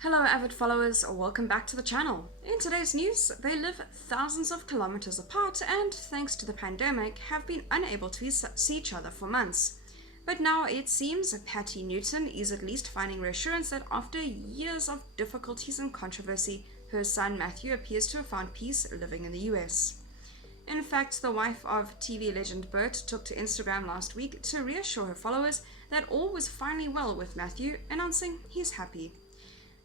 Hello avid followers, welcome back to the channel. In today's news, they live thousands of kilometers apart and, thanks to the pandemic, have been unable to see each other for months. But now it seems Patti Newton is at least finding reassurance that after years of difficulties and controversy, her son Matthew appears to have found peace living in the US. In fact, the wife of TV legend Bert took to Instagram last week to reassure her followers that all was finally well with Matthew, announcing he's happy.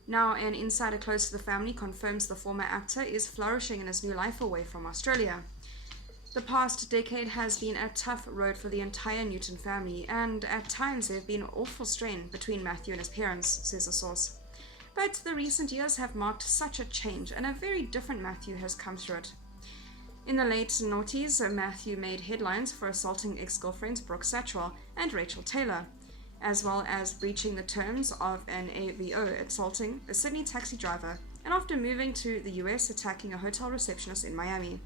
Now, an insider close to the family confirms the former actor is flourishing in his new life away from Australia. The past decade has been a tough road for the entire Newton family, and at times there have been awful strain between Matthew and his parents, says a source. But the recent years have marked such a change, and a very different Matthew has come through it. In the late noughties, Matthew made headlines for assaulting ex-girlfriends Brooke Satchwell and Rachel Taylor, as well as breaching the terms of an AVO, assaulting a Sydney taxi driver, and after moving to the US, attacking a hotel receptionist in Miami.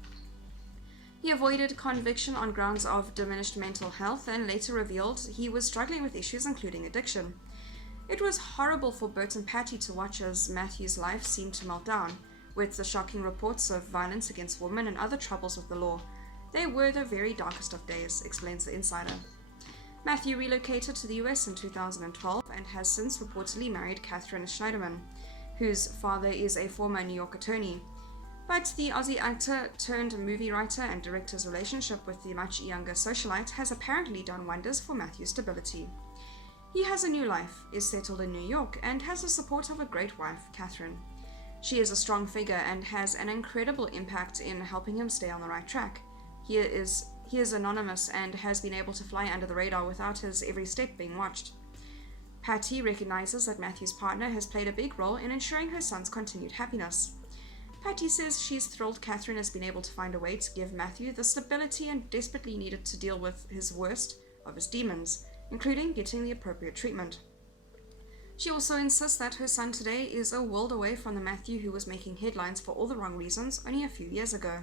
He avoided conviction on grounds of diminished mental health and later revealed he was struggling with issues including addiction. It was horrible for Bert and Patti to watch as Matthew's life seemed to melt down, with the shocking reports of violence against women and other troubles with the law. They were the very darkest of days, explains the insider. Matthew relocated to the US in 2012 and has since reportedly married Catherine Schneiderman, whose father is a former New York attorney. But the Aussie actor turned movie writer and director's relationship with the much younger socialite has apparently done wonders for Matthew's stability. He has a new life, is settled in New York, and has the support of a great wife, Catherine. She is a strong figure and has an incredible impact in helping him stay on the right track. He is anonymous and has been able to fly under the radar without his every step being watched. Patti recognizes that Matthew's partner has played a big role in ensuring her son's continued happiness. Patti says she's thrilled Catherine has been able to find a way to give Matthew the stability and desperately needed to deal with his worst of his demons, including getting the appropriate treatment. She also insists that her son today is a world away from the Matthew who was making headlines for all the wrong reasons only a few years ago.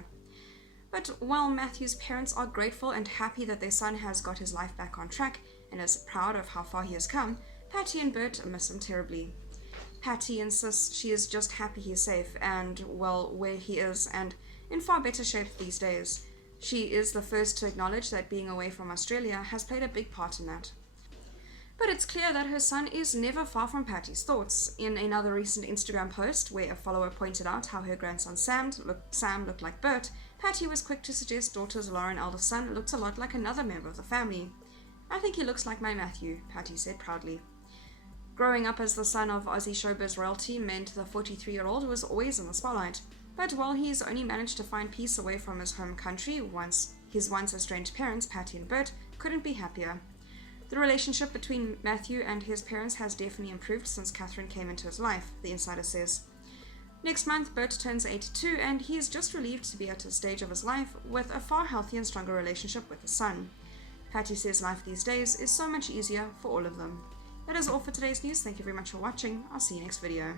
But while Matthew's parents are grateful and happy that their son has got his life back on track and is proud of how far he has come, Patti and Bert miss him terribly. Patti insists she is just happy he is safe and well where he is and in far better shape these days. She is the first to acknowledge that being away from Australia has played a big part in that. But it's clear that her son is never far from Patti's thoughts. In another recent Instagram post, where a follower pointed out how her grandson Sam looked like Bert, Patti was quick to suggest daughter's Laura and eldest son looked a lot like another member of the family. "I think he looks like my Matthew," Patti said proudly. Growing up as the son of Aussie showbiz royalty meant the 43-year-old was always in the spotlight. But while he's only managed to find peace away from his home country, his once estranged parents, Patti and Bert, couldn't be happier. The relationship between Matthew and his parents has definitely improved since Catherine came into his life, the insider says. Next month, Bert turns 82 and he is just relieved to be at a stage of his life with a far healthier and stronger relationship with his son. Patti says life these days is so much easier for all of them. That is all for today's news. Thank you very much for watching. I'll see you next video.